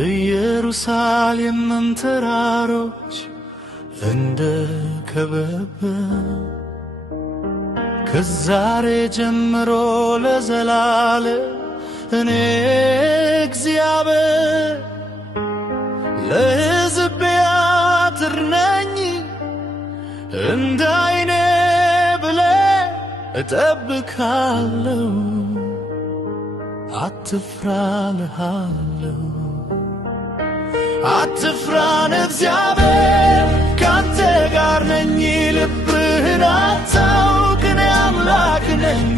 ኢየሩሳሌም ተራሮች እንደ ከበበ ከዛሬ ጀምሮ ለዘላለም እኔ እግዚአብሔር ለሕዝቤ አጥር ነኝ እንደ ዓይኔ ብሌን እጠብቅሃለሁ አትፍራ እልሃለሁ አትፍራን እግዚአብሔር ካንተ ጋር ነኝ ልብህን አታውቅ እኔ አምላክ ነኝ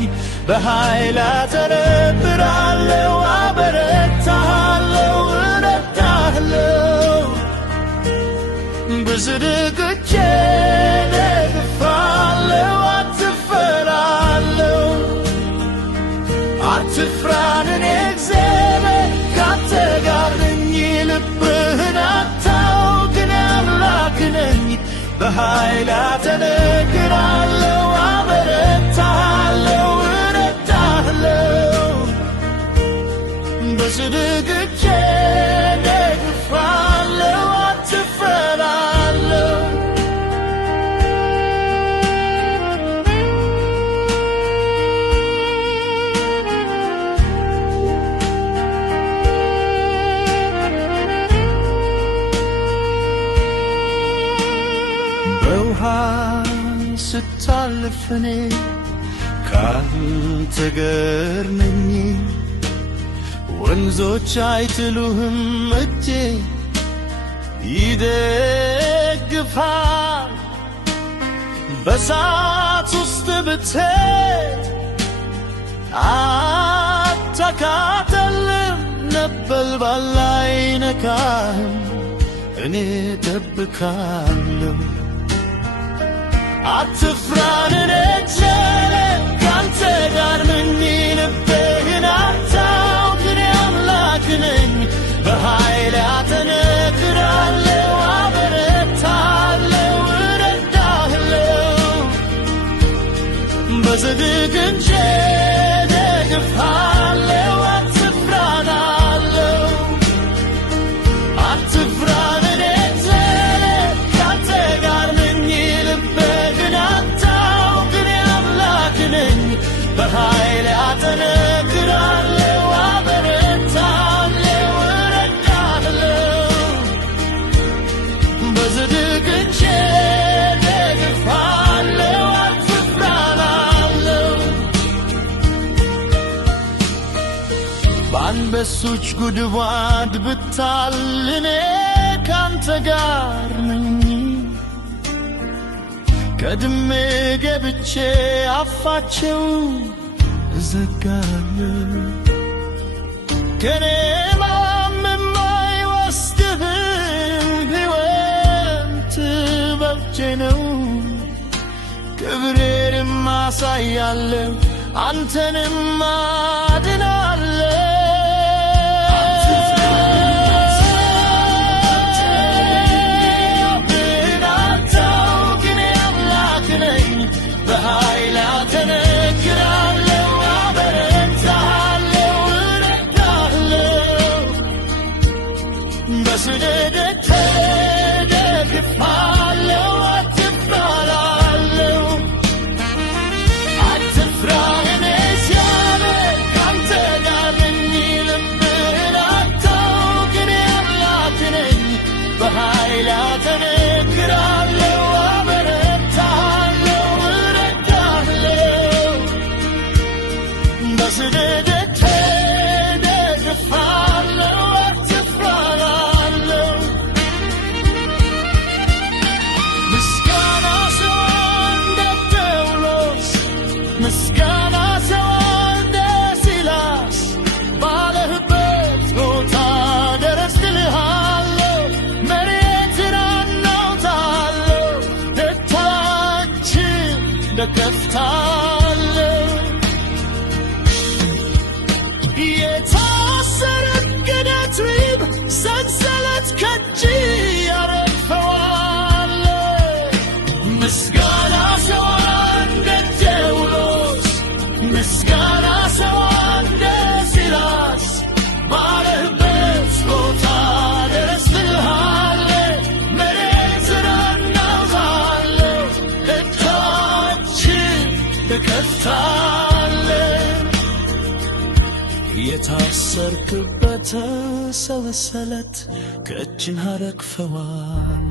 በኃይል አጠነክርሃለሁ አበረታሃለሁ እረዳሃለሁ በጽድቅቼ ደግፍሃለሁ አትፈራለሁ አትፍራን እኔ እግዚአብሔር ካንተ ጋር ነኝ ልብህን አታውቅ እኔ አምላክ ነኝ በኃይል አጠነክርሃለሁ አበረታሃለሁ እረዳሃለሁ በጽድቅቼ ደግፍሃለሁ አትፈራለሁ በውሃ ስታልፍ እኔ ካንተ ጋር ነኝ ወንዞች አይጥሉህም እጄ ይደግፍሃል በእሳት ውስጥ ብትሄድ አታቃጥልም ነበልባል አይነካህም እኔ እጠብቅሃለሁ አትፍራን እኔ እግዚአብሔር ካንተ ጋር ነኝ ልብህን አታውቅ እኔ አምላክ ነኝ በኃይል አጠነክርሃለሁ አበረታሃለሁ እረዳሃለሁ በጽድቅ እንጂ ደግፍሃለሁ አትፍራን አለው አትፍራን እኔ እግዚአብሔር ካንተ ጋር ነኝ ልብህን አታውቅ እኔ አምላክ ነኝ በኃይል አጠነክርሃለሁ አበረታሃለሁ እረዳሃለሁ በጽድቅ እንጂ ደግፍሃለሁ አትፍራን አለው በአንበሶች ጉድጓድ ብጣል እኔ ካንተ ጋር ነኝ ቀድሜ ገብቼ አፋቸው እዘጋለሁ ከኔ ማንም አይወስድህም ሕይወት በእጄ ነው ክብሬንም አሳያለሁ አንተንም አድናለሁ በኃይል አጠነክርሃለሁ አበረታሃለሁ እረዳሃለሁ በጽድቅ ደግፍሃለሁ አትፍራለሁ አትፍራን እኔ እግዚአብሔር ካንተ ጋር ነኝ ልብህን አታውቅ እኔ አምላክ ነኝ በኃይል አጠነክርሃለሁ በጽድቅ ደግፍሃለሁ አትፍራለሁ ምስጋና ሰው እንደ ጳውሎስ ምስጋና ሰው እንደ ሲላስ ባለህበት ቦታ ድረስ እልሃለሁ መሬትን አናውጣለሁ እታችን ደገፍታለሁ የታሰረ ገነት ሰንሰለት ከእጅ ያረፈዋለሁ ምስጋና ሰው እንደ ጳውሎስ ምስጋና ሰው እንደ ሲላስ ባለህበት ቦታ ከፍታለ የታሰርክበት ሰንሰለት ከእጅህ አረግፈዋል